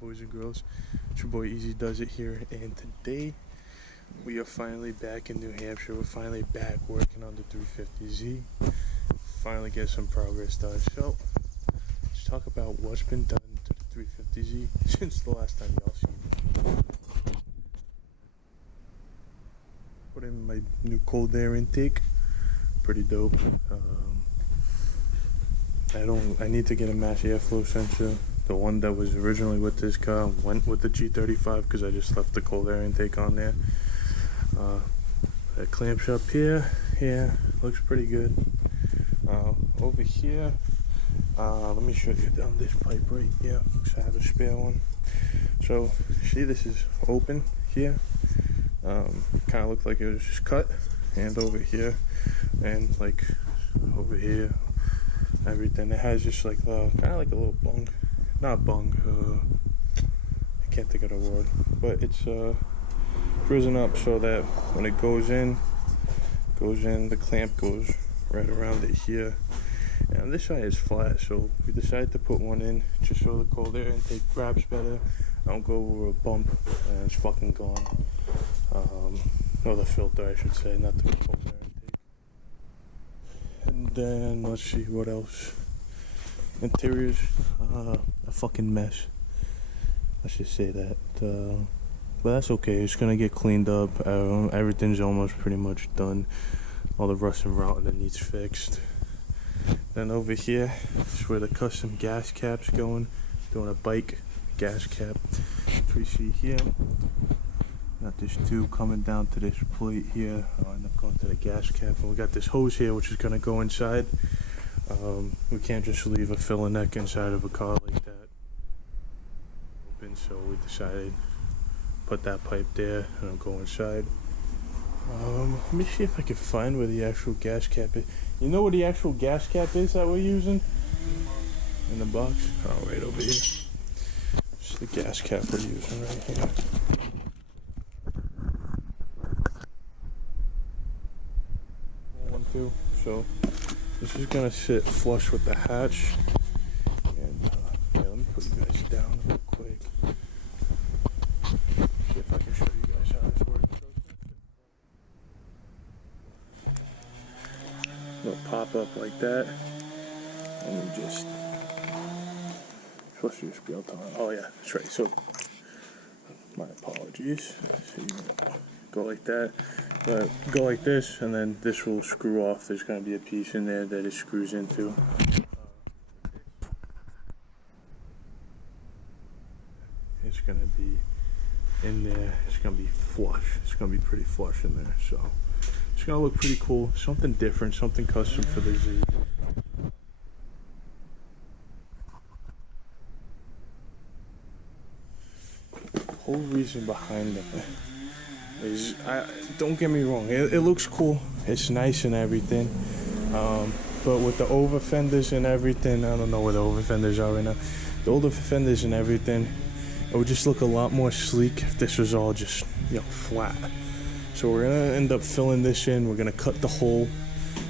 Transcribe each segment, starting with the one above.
boys and girls? It's your boy Easy Does It here, and today we are finally back in New Hampshire. We're finally back working on the 350Z. Finally get some progress done. So let's talk about what's been done to the 350Z since the last time y'all seen it. Put in my new cold air intake. Pretty dope. I need to get a mass airflow sensor. The one that was originally with this car went with the G35 because I just left the cold air intake on there. That clamps up here. Yeah, looks pretty good. Over here, let me show you down this pipe right here. I have a spare one. So see, this is open here. Kind of looked like it was just cut, and over here, and like over here, everything. It has just like kind of like a little bung, not bung. I can't think of the word, but it's risen up so that when it goes in, the clamp goes right around it here. And this side is flat, so we decided to put one in just so the cold air intake grabs better. I don't go over a bump and it's fucking gone. Or the filter, I should say, not the cold air intake. And then let's see what else. Interior's a fucking mess. Let's just say that. But that's okay. It's gonna get cleaned up. Everything's almost pretty much done. All the rust and rot that needs fixed. Then over here is where the custom gas cap's going. Doing a bike gas cap. As we see here, got this tube coming down to this plate here. I'll end up going to the gas cap, and we got this hose here which is gonna go inside. We can't just leave a filler neck inside of a car like that open, so we decided put that pipe there and I'll go inside. Let me see if I can find where the actual gas cap is. You know where the actual gas cap is that we're using? In the box? Oh, right over here. It's the gas cap we're using right here. 1, 2. So this is gonna sit flush with the hatch. And yeah, let me put you guys down real quick. See if I can show you guys how this works. It'll pop up like that, and you just supposed to just be able to. Oh yeah, that's right. So my apologies. So you go like that, go like this, and then this will screw off. There's going to be a piece in there that it screws into. It's going to be in there. It's going to be flush. It's going to be pretty flush in there. So it's going to look pretty cool. Something different, something custom for the Z. The whole reason behind it is, don't get me wrong, it looks cool, it's nice and everything, but with the over fenders and everything, I don't know where the over fenders are right now, the older fenders and everything, it would just look a lot more sleek if this was all just, flat. So we're gonna end up filling this in. We're gonna cut the hole,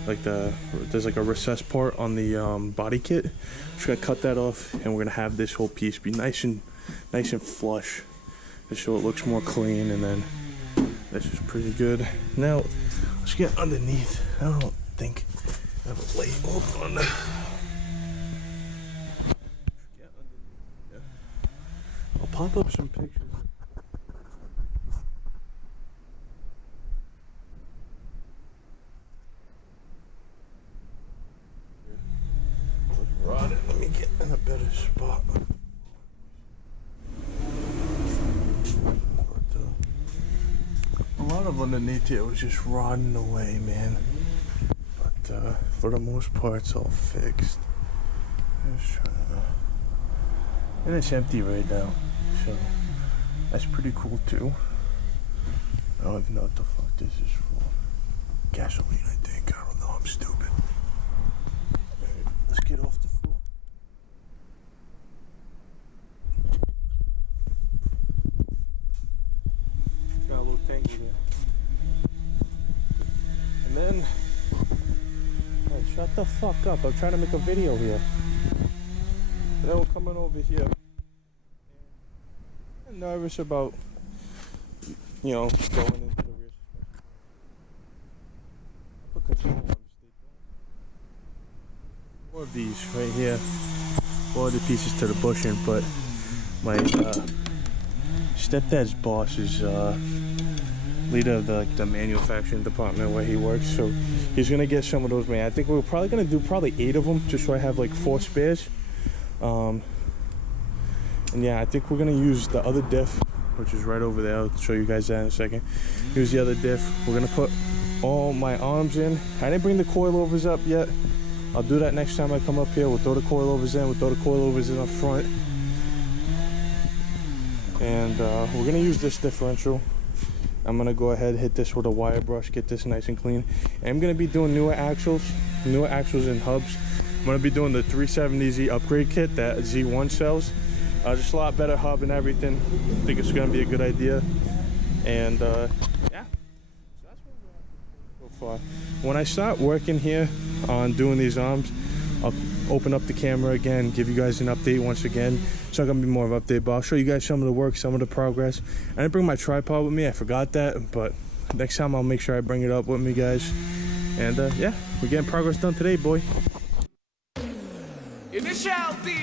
like there's like a recess part on the body kit. Just gonna cut that off, and we're gonna have this whole piece be nice and flush, just so it looks more clean. And then this is pretty good. Now let's get underneath. I don't think I have a light. Hold on. I'll pop up some pictures. Let me get in a better spot. A lot of underneath here was just rotting away, man. But for the most part, it's all fixed. Just trying to... And it's empty right now, so that's pretty cool too. I don't even know what the fuck this is for. Gasoline, I think. I don't know. I'm stupid. Alright, let's get off the floor. Got a little tangle there. And then, hey, shut the fuck up. I'm trying to make a video here. And then we're coming over here. nervous about, you know, going into the rear suspension. I put control arms. Four of these right here. Four of the pieces to the bushing, but my stepdad's boss is leader of the manufacturing department where he works, so he's gonna get some of those made. I think we're probably gonna do 8 of them, just so I have like 4 spares. And yeah, I think we're gonna use the other diff, which is right over there. I'll show you guys that in a second. Here's the other diff. We're gonna put all my arms in. I didn't bring the coilovers up yet. I'll do that next time I come up here. We'll throw the coilovers in. We'll throw the coilovers in up front. And we're gonna use this differential. I'm gonna go ahead, hit this with a wire brush, get this nice and clean. And I'm gonna be doing newer axles and hubs. I'm gonna be doing the 370Z upgrade kit that Z1 sells. Just a lot better hub and everything. I think it's gonna be a good idea. And yeah, so that's what we're at so far. When I start working here on doing these arms, I'll open up the camera again, give you guys an update once again. It's not gonna be more of an update, but I'll show you guys some of the work, some of the progress. I didn't bring my tripod with me, I forgot that, but next time I'll make sure I bring it up with me, guys. And yeah, we're getting progress done today, boy. Initial D.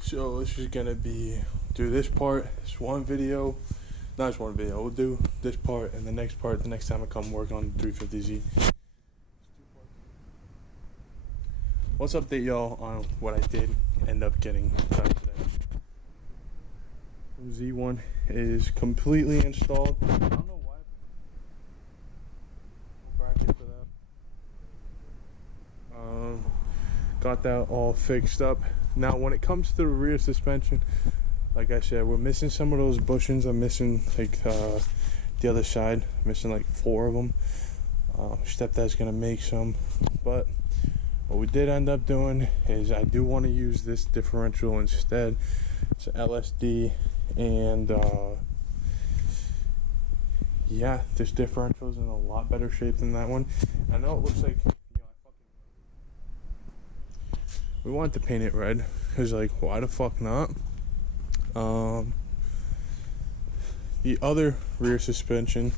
So this is gonna be do this part. It's one video. Not just one video. We'll do this part and the next part the next time I come work on the 350Z. Let's update y'all on what I did end up getting done today. Z1 is completely installed. I don't know why. Bracket for that. Got that all fixed up. Now when it comes to the rear suspension, like I said, we're missing some of those bushings. I'm missing like the other side, missing like 4 of them. Stepdad's gonna make some, but what we did end up doing is I do want to use this differential instead. It's an LSD, and yeah, this differential is in a lot better shape than that one. I know it looks like, you know, we wanted to paint it red because, like, why the fuck not? The other rear suspension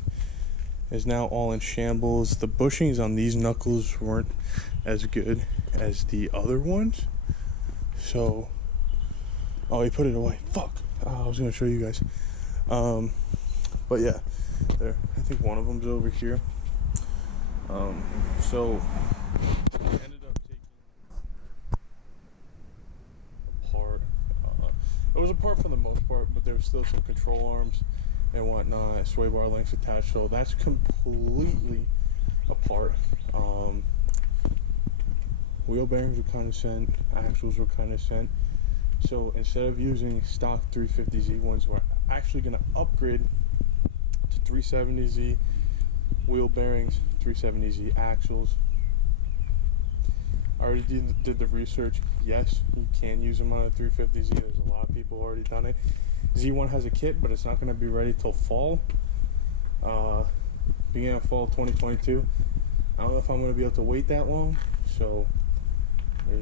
is now all in shambles. The bushings on these knuckles weren't as good as the other ones, so oh, he put it away. Fuck. I was gonna show you guys. But yeah, there. I think one of them's over here. So I ended up taking apart. It was apart for the most part, but there was still some control arms and whatnot, sway bar links attached. So that's completely apart. Wheel bearings were kind of sent, axles were kind of sent. So instead of using stock 350Z ones, we're actually going to upgrade to 370Z wheel bearings, 370Z axles. I already did the research. Yes, you can use them on a 350Z. There's a lot of people already done it. Z1 has a kit, but it's not going to be ready till fall. Beginning of fall 2022. I don't know if I'm going to be able to wait that long. So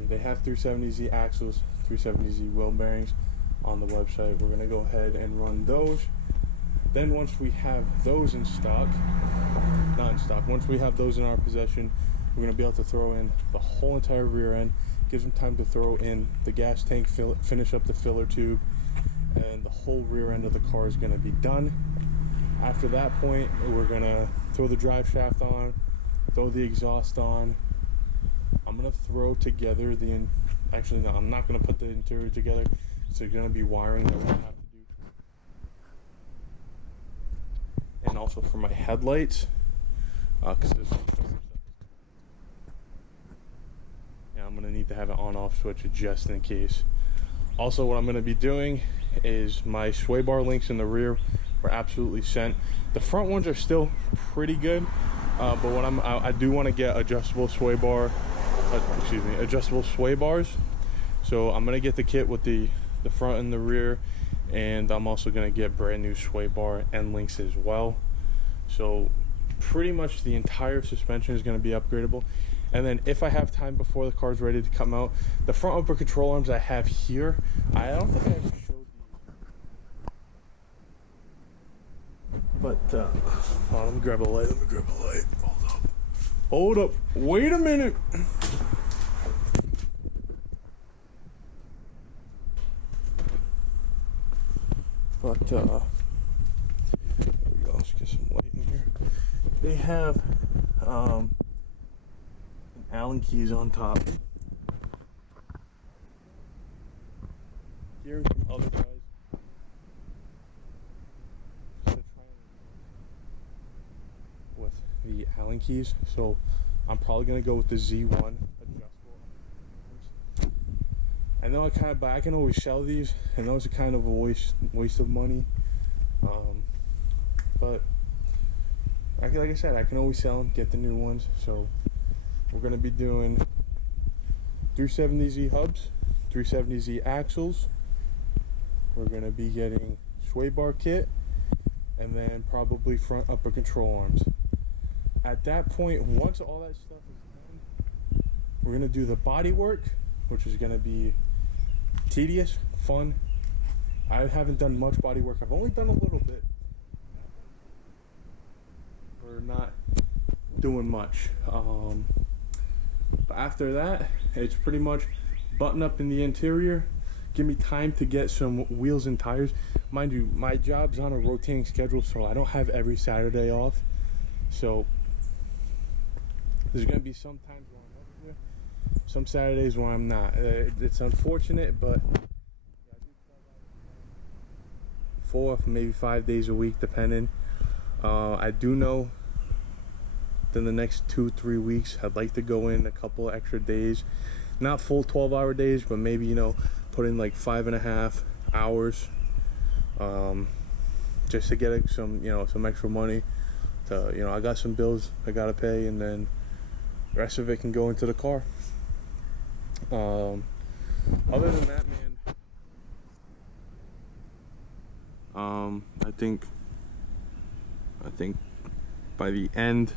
they have 370Z axles, 370Z wheel bearings on the website. We're going to go ahead and run those. Then once we have those in stock, not in stock, once we have those in our possession, we're going to be able to throw in the whole entire rear end. Gives them time to throw in the gas tank, finish up the filler tube, and the whole rear end of the car is going to be done. After that point, we're going to throw the drive shaft on, throw the exhaust on. I'm going to throw together actually no, I'm not going to put the interior together. So there's going to be wiring that we're going to have to do. And also for my headlights, because there's some stuff. Yeah, I'm going to need to have an on-off switch just in case. Also, what I'm going to be doing is my sway bar links in the rear were absolutely sent. The front ones are still pretty good, but what I do want to get adjustable sway bar, adjustable sway bars. So I'm going to get the kit with the front and the rear, and I'm also going to get brand new sway bar end links as well. So pretty much the entire suspension is going to be upgradable. And then if I have time before the car's ready to come out, the front upper control arms I have here, I don't think I ever showed these. But, hold on, let me grab a light. Hold up. Wait a minute. But, there we go. Let's get some light in here. They have, Allen keys on top. Hearing from other guys. With the Allen keys, so I'm probably gonna go with the Z1 adjustable. I know I can always sell these. I know it's a kind of a waste of money, but like I said, I can always sell them, get the new ones. So we're gonna be doing 370Z hubs, 370Z axles. We're gonna be getting sway bar kit, and then probably front upper control arms. At that point, once all that stuff is done, we're gonna do the body work, which is gonna be tedious, fun. I haven't done much body work. I've only done a little bit. We're not doing much. But after that, it's pretty much button up in the interior. Give me time to get some wheels and tires. Mind you, my job's on a rotating schedule, so I don't have every Saturday off. So there's gonna be some times where I'm over here, some Saturdays where I'm not. It's unfortunate, but yeah, I do 4, maybe 5 days a week, depending. I do know in the next 2-3 weeks, I'd like to go in a couple extra days, not full 12-hour days, but maybe, you know, put in like 5.5 hours, just to get some, you know, some extra money. To, you know, I got some bills I gotta pay, and then the rest of it can go into the car. Other than that, man, I think by the end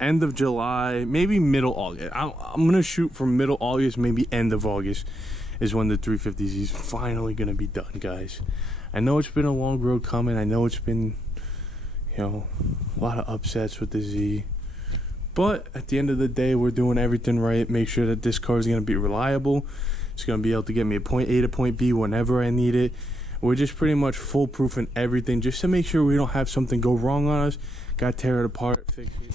of July, maybe middle August. I'm gonna shoot for middle August, maybe end of August is when the 350Z is finally gonna be done, guys. I know it's been a long road coming. I know it's been, you know, a lot of upsets with the Z. But at the end of the day, we're doing everything right. Make sure that this car is going to be reliable. It's going to be able to get me a point A to point B whenever I need it. We're just pretty much foolproofing everything just to make sure we don't have something go wrong on us. Got to tear it apart, fix it.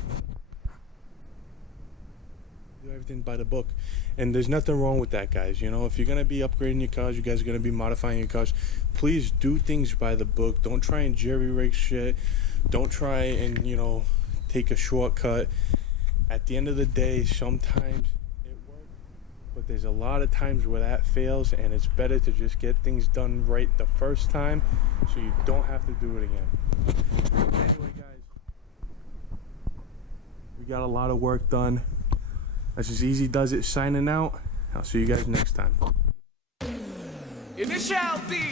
Do everything by the book. And there's nothing wrong with that, guys. You know, if you're going to be upgrading your cars, you guys are going to be modifying your cars, please do things by the book. Don't try and jerry-rig shit. Don't try and, you know, take a shortcut. At the end of the day, sometimes it works, but there's a lot of times where that fails, and it's better to just get things done right the first time so you don't have to do it again. Anyway, guys, we got a lot of work done. That's just Easy Does It signing out. I'll see you guys next time. Initial D.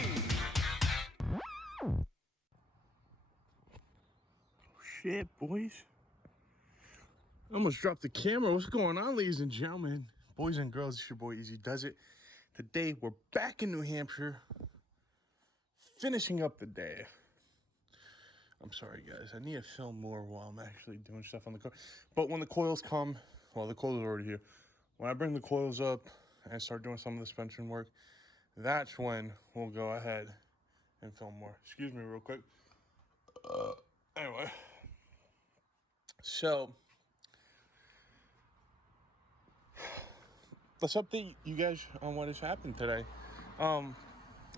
Shit, boys. I almost dropped the camera. What's going on, ladies and gentlemen? Boys and girls, it's your boy Easy Does It. Today, we're back in New Hampshire, finishing up the day. I'm sorry, guys. I need to film more while I'm actually doing stuff on the car. But when the coils come, well, the coils are already here. When I bring the coils up and start doing some of the suspension work, that's when we'll go ahead and film more. Excuse me real quick. Anyway. So, let's update you guys on what has happened today.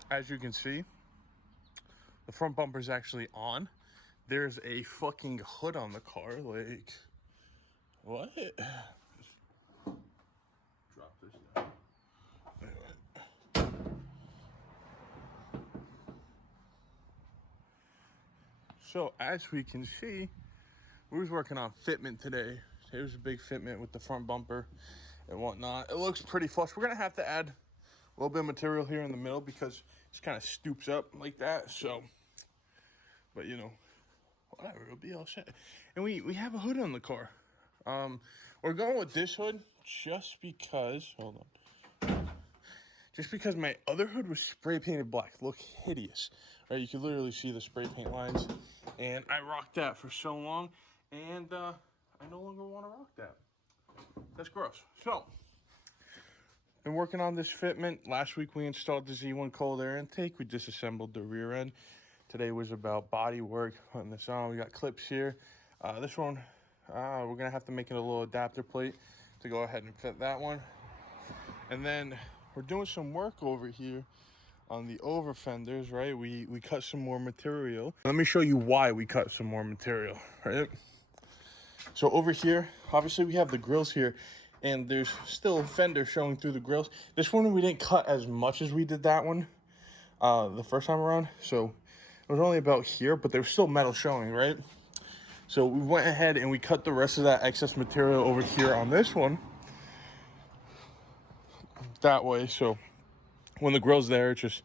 As you can see, the front bumper is actually on. There's a fucking hood on the car. Like, what? Drop this down. Anyway. So, as we can see, we was working on fitment today. Here's a big fitment with the front bumper and whatnot. It looks pretty flush. We're gonna have to add a little bit of material here in the middle because it kind of stoops up like that. So, but you know, whatever, it'll be all set. And we have a hood on the car. We're going with this hood just because, hold on. Just because my other hood was spray painted black. Look hideous, right? You can literally see the spray paint lines. And I rocked that for so long, and I no longer want to rock that. That's gross. So, been working on this fitment. Last week we installed the Z1 cold air intake. We disassembled the rear end. Today was about body work, putting this on. We got clips here. This one, we're gonna have to make it a little adapter plate to go ahead and fit that one. And then we're doing some work over here on the over fenders, right? We cut some more material. Let me show you why we cut some more material, right? So over here, obviously we have the grills here, and there's still fender showing through the grills. This one we didn't cut as much as we did that one the first time around, so it was only about here, but there was still metal showing, right? So we went ahead and we cut the rest of that excess material over here on this one that way, so when the grill's there, it's just,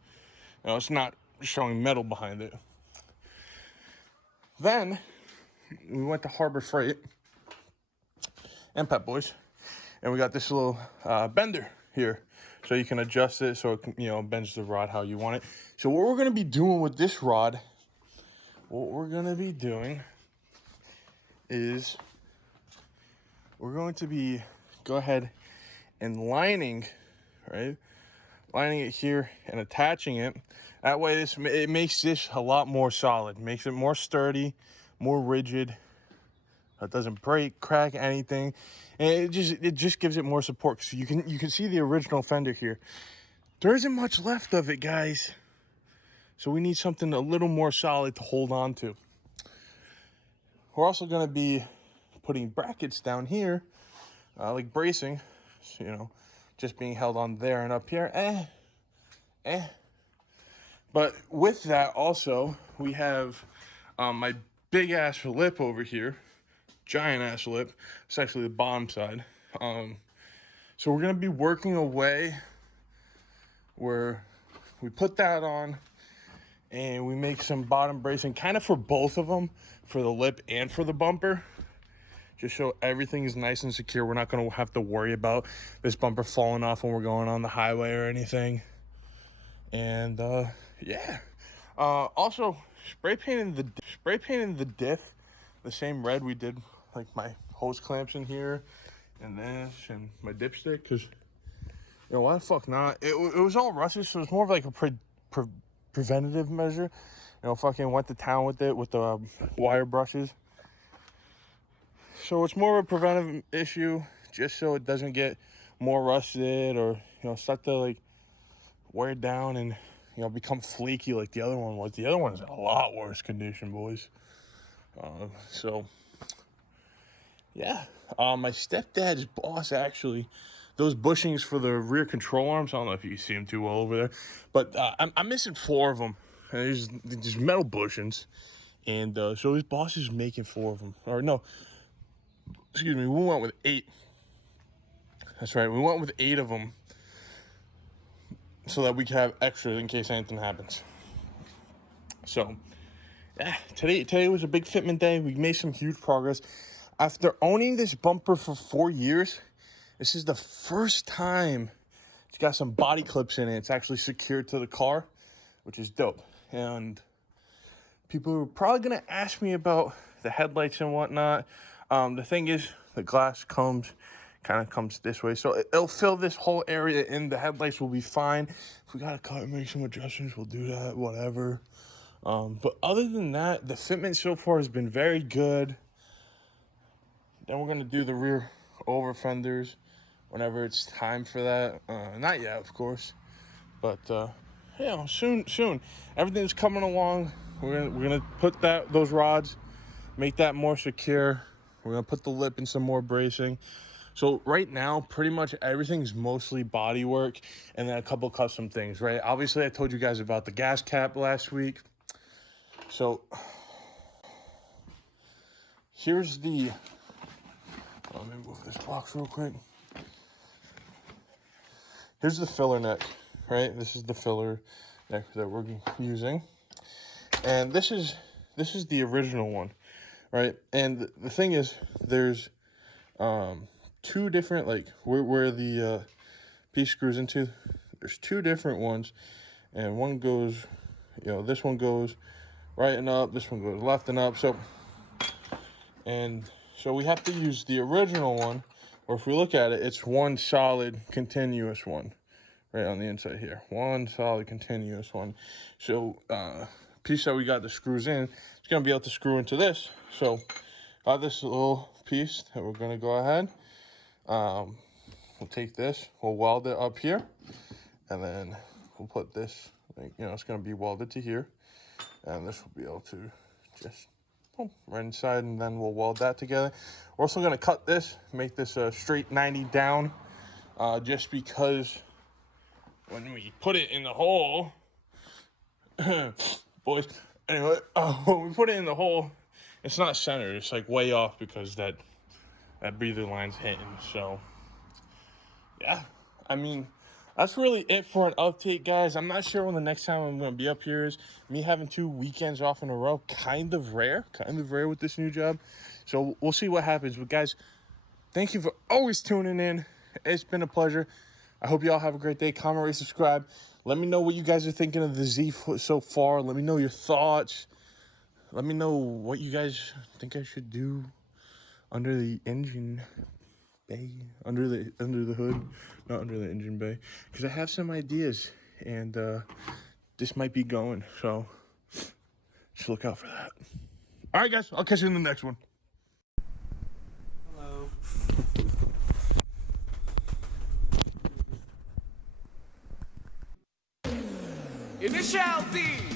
you know, it's not showing metal behind it. Then we went to Harbor Freight and Pep Boys, and we got this little bender here, so you can adjust it so it can, you know, bends the rod how you want it. So what we're going to be doing with this rod, is we're going to be go ahead and lining, right? Lining it here and attaching it. That way, it makes this a lot more solid, makes it more sturdy, more rigid. It doesn't break, crack, anything, and it just gives it more support. So you can see the original fender here. There isn't much left of it, guys. So we need something a little more solid to hold on to. We're also going to be putting brackets down here, like bracing, so, you know, just being held on there and up here. But with that also, we have my big ass lip over here, giant ass lip. It's actually the bottom side. So we're gonna be working away where we put that on and we make some bottom bracing kind of for both of them, for the lip and for the bumper, just so everything is nice and secure. We're not gonna have to worry about this bumper falling off when we're going on the highway or anything. And yeah, also spray painting the diff the same red we did, like my hose clamps in here and this and my dipstick, because, you know, why the fuck not? It was all rusted, so it's more of like a preventative measure. You know, fucking went to town with it with the wire brushes. So it's more of a preventive issue, just so it doesn't get more rusted or, you know, start to like wear down and, you know, become flaky like the other one was. The other one's in a lot worse condition, boys. So yeah, my stepdad's boss, actually, those bushings for the rear control arms, I don't know if you can see them too well over there, but I'm missing 4 of them. There's metal bushings, and so his boss is making 4 of them. Or no, excuse me, we went with 8. That's right, we went with 8 of them so that we could have extras in case anything happens. So yeah, today was a big fitment day. We made some huge progress. After owning this bumper for 4 years, this is the first time it's got some body clips in it. It's actually secured to the car, which is dope. And people are probably going to ask me about the headlights and whatnot. The thing is, the glass kind of comes this way, so it'll fill this whole area in. The headlights will be fine. If we got to cut and make some adjustments, we'll do that, whatever. But other than that, the fitment so far has been very good. Then we're going to do the rear over fenders whenever it's time for that. Not yet, of course, but you know, soon. Everything's coming along. We're gonna put those rods, make that more secure. We're gonna put the lip in some more bracing. So right now, pretty much everything's mostly body work and then a couple custom things, right? Obviously, I told you guys about the gas cap last week. So here's the, let me move this box real quick. Here's the filler neck, right? This is the filler neck that we're using. And this is the original one. right? And the thing is, there's two different, like where the piece screws into. There's two different ones, and one goes, this one goes right and up, this one goes left and up. So we have to use the original one, or if we look at it, it's one solid continuous one right on the inside here. One solid continuous one. So piece that we got the screws in, it's gonna be able to screw into this. So this little piece that we're gonna go ahead, we'll take this, we'll weld it up here, and then we'll put this, it's gonna be welded to here, and this will be able to just right inside, and then we'll weld that together. We're also gonna cut this, make this a straight 90 down, just because when we put it in the hole, boys, anyway, when we put it in the hole, it's not centered, it's like way off because that breather line's hitting. So yeah, I mean, that's really it for an update, guys. I'm not sure when the next time I'm going to be up here is. Me having 2 weekends off in a row, kind of rare with this new job. So we'll see what happens. But guys, thank you for always tuning in. It's been a pleasure. I hope you all have a great day. Comment, rate, subscribe. Let me know what you guys are thinking of the Z so far. Let me know your thoughts. Let me know what you guys think I should do under the engine bay, under the hood, not under the engine bay, because I have some ideas, and this might be going, so just look out for that. All right, guys, I'll catch you in the next one. Hello. Initial D.